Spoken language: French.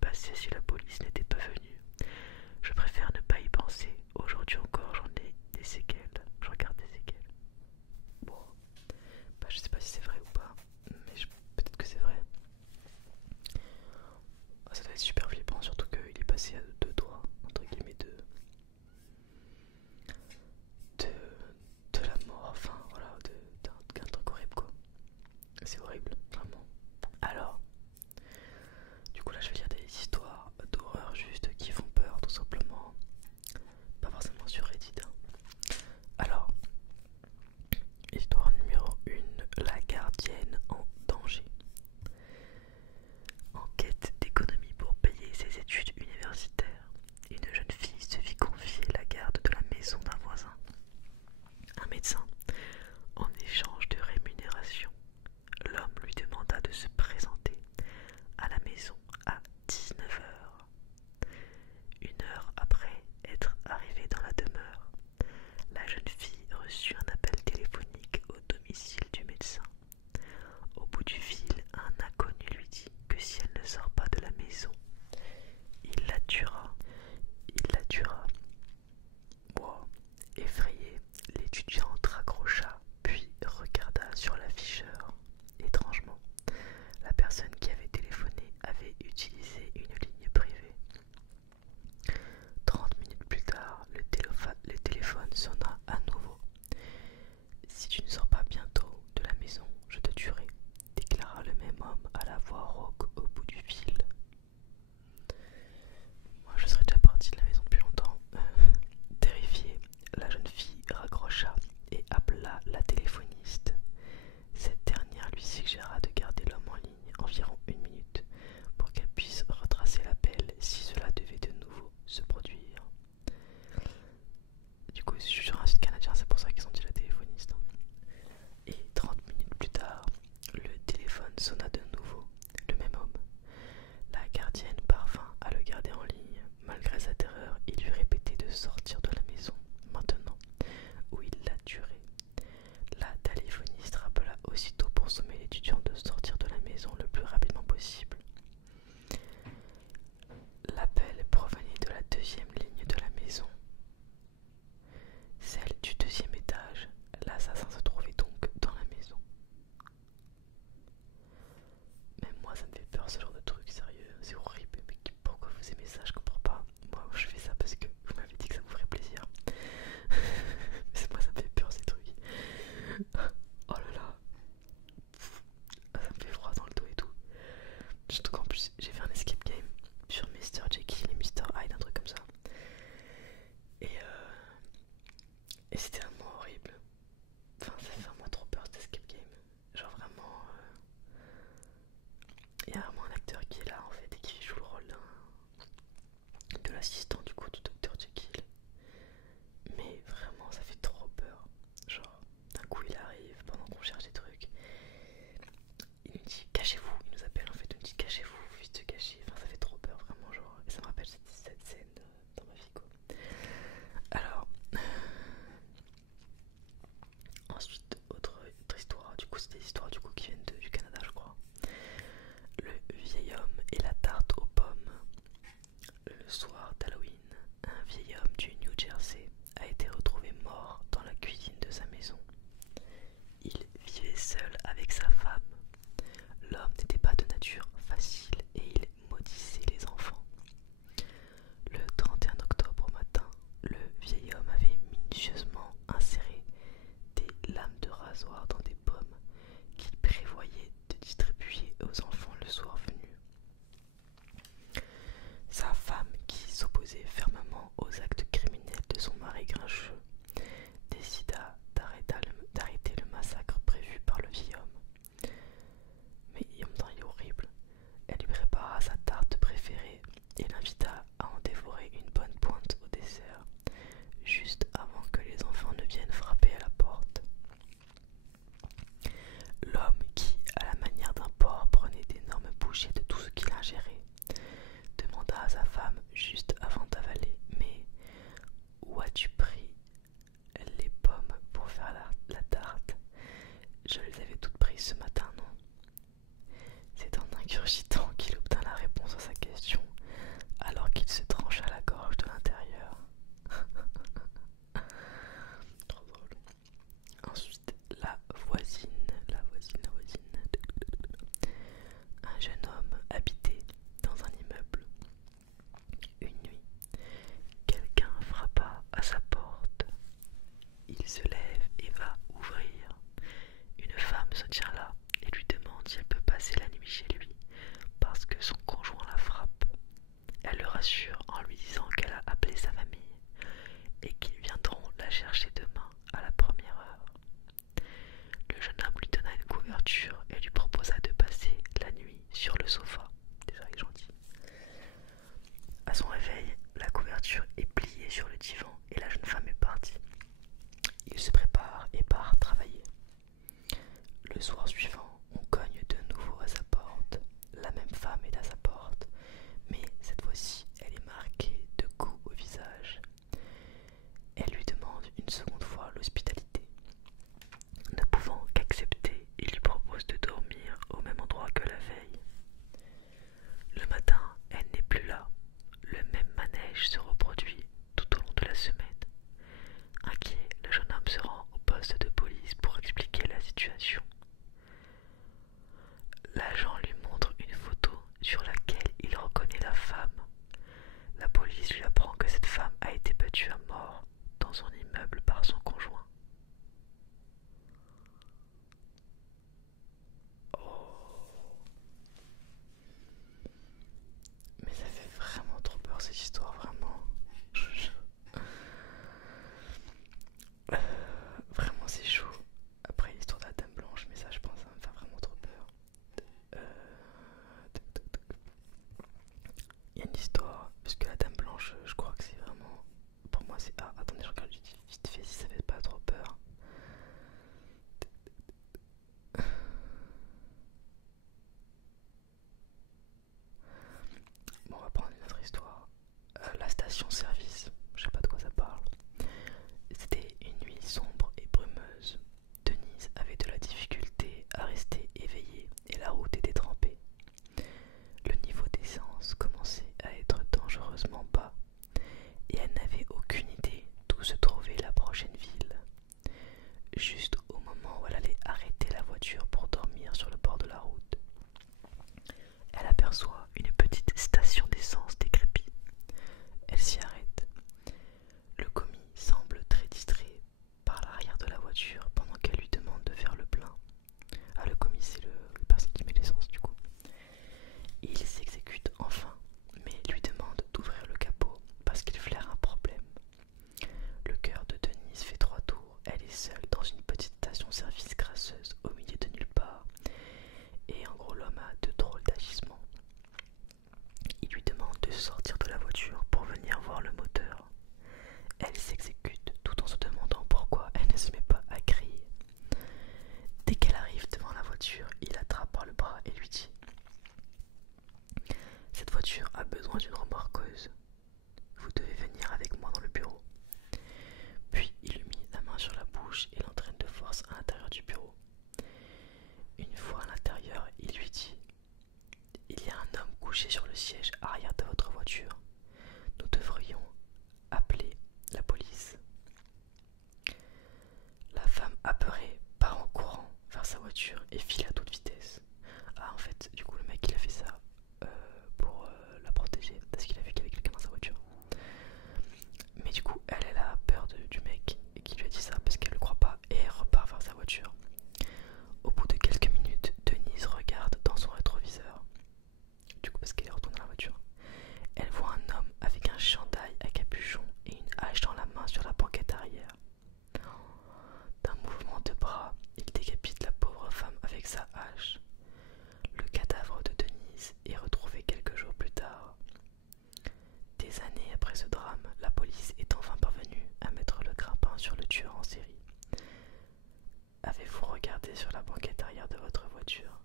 passé si la police n'était pas venue. Je préfère ne pas y penser. Aujourd'hui encore, j'en ai des séquelles. Je regarde des séquelles. Bon, bah, je sais pas si c'est vrai ou pas, mais peut-être que c'est vrai. Ah, ça doit être super flippant, surtout qu'il est passé à deux doigts, entre guillemets, de, de la mort. Enfin, voilà, d'un truc horrible, quoi. C'est horrible, vraiment. Alors, du coup, là, je vais lire des histoires d'horreur juste qui font peur, tout simplement. Pas forcément sur Reddit. Alors, histoire numéro 1, la gardienne en danger. En quête d'économie pour payer ses études universitaires, une jeune fille se vit confier la garde de la maison d'un voisin, un médecin. En échange de rémunération, l'homme lui demanda de se présenter à la maison à 19 heures. Une heure après être arrivée dans la demeure, la jeune fille reçut un appel téléphonique au domicile du médecin. Au bout du fil, un inconnu lui dit que si elle ne sort pas de la maison, il la tuera. Il la tuera. Wow. Effrayé, l'étudiante raccrocha, puis regarda sur l'afficheur. Étrangement, la personne qui avait téléphoné avait utilisé une ligne privée. 30 minutes plus tard, le téléphone sonna à nouveau. Si tu ne sors pas bientôt de la maison, je te tuerai, déclara le même homme à la voix rauque au bout du fil. Moi, je serais déjà partie de la maison depuis longtemps. Terrifiée, la jeune fille raccrocha et appela la téléphoniste. Cette dernière lui suggéra de garder l'homme en ligne environ 1 minute pour qu'elle puisse retracer l'appel si cela devait de nouveau se produire. Du coup, je suis sur un site canadien, c'est pour ça qu'ils ont dit la téléphoniste. Et 30 minutes plus tard, le téléphone sonna de nouveau. Le même homme. La gardienne parvint à le garder en ligne. Malgré sa terreur, il lui répétait de sortir de la maison maintenant, ou il la tuerait. La téléphoniste rappela aussitôt pour sommer l'étudiant de sortir de la maison le plus rapidement possible. L'appel provenait de la deuxième ligne de la maison, celle du deuxième étage. L'assassin se trouvait donc dans la maison. Même moi, ça me fait peur ce genre de truc, sérieux, c'est horrible. Mais pourquoi vous aimez ça? Je comprends pas. Moi, je fais ça parce que vous m'avez dit que ça vous ferait plaisir. Moi, ça me fait peur ces trucs. Oh là là, ça me fait froid dans le dos et tout. Surtout qu'en plus, j'ai fait un escape game sur Mr. Jekyll et Mr. Hyde, un truc comme ça. Et c'était vraiment horrible. Enfin, ça fait vraiment trop peur cet escape game. Genre vraiment. Il y a vraiment un acteur qui est là en fait et qui joue le rôle de l'assistant du coup du docteur Jekyll. Mais vraiment, ça fait trop peur. Genre, d'un coup, il arrive pendant qu'on cherche des trucs. Il nous dit cachez-vous. Il nous appelle en fait. Il nous dit cachez-vous, vite se cacher. Enfin, ça fait trop peur vraiment. Genre, et ça me rappelle cette scène dans ma vie quoi. Alors. Ensuite, autre histoire, du coup c'est des histoires du coup qui viennent du Canada je crois. Le vieil homme et la tarte aux pommes. Le soir d'Halloween, un histoire. La station-service, je sais pas de quoi ça parle. C'était une nuit sombre et brumeuse. Denise avait de la difficulté à rester éveillée et la route était trempée. Le niveau d'essence commençait à être dangereusement bas et elle n'avait aucune idée d'où se trouvait la prochaine ville. Juste au moment où elle allait arrêter la voiture pour dormir sur le bord de la route, elle aperçoit une petite station d'essence décrépite. Elle s'y arrête. Le commis semble très distrait par l'arrière de la voiture pendant qu'elle lui demande de faire le plein. Ah, le commis, c'est la personne qui met l'essence du coup. Il s'exécute enfin, mais lui demande d'ouvrir le capot parce qu'il flaire un problème. Le cœur de Denise fait 3 tours. Elle est seule dans une petite station-service crasseuse au milieu de nulle part. Et en gros, l'homme a de drôles d'agissements. Il lui demande de sortir de la voiture pour venir voir le moteur. Elle s'exécute tout en se demandant pourquoi elle ne se met pas à crier. Dès qu'elle arrive devant la voiture, il l'attrape par le bras et lui dit: cette voiture a besoin d'une remorqueuse. Vous devez venir avec moi dans le bureau. Puis il lui mit la main sur la bouche et l'entraîne de force à l'intérieur du bureau. Une fois à l'intérieur, il lui dit: il y a un homme couché sur le siège arrière de votre voiture. Nous devrions appeler la police. La femme apeurée part en courant vers sa voiture et file à toute vitesse. Ah, en fait, du coup, le mec il a fait ça pour la protéger parce qu'il a vu qu'il y avait quelqu'un dans sa voiture. Mais du coup, elle a peur du mec qui lui a dit ça parce qu'elle le croit pas et elle repart vers sa voiture. Au bout de quelques minutes, Denise regarde dans son rétroviseur. Du coup, parce qu'elle est retournée dans la voiture. Elle voit un homme avec un chandail à capuchon et une hache dans la main sur la banquette arrière. D'un mouvement de bras, il décapite la pauvre femme avec sa hache. Le cadavre de Denise est retrouvé quelques jours plus tard. Des années après ce drame, la police est enfin parvenue à mettre le grappin sur le tueur en série. Avez-vous regardé sur la banquette arrière de votre voiture?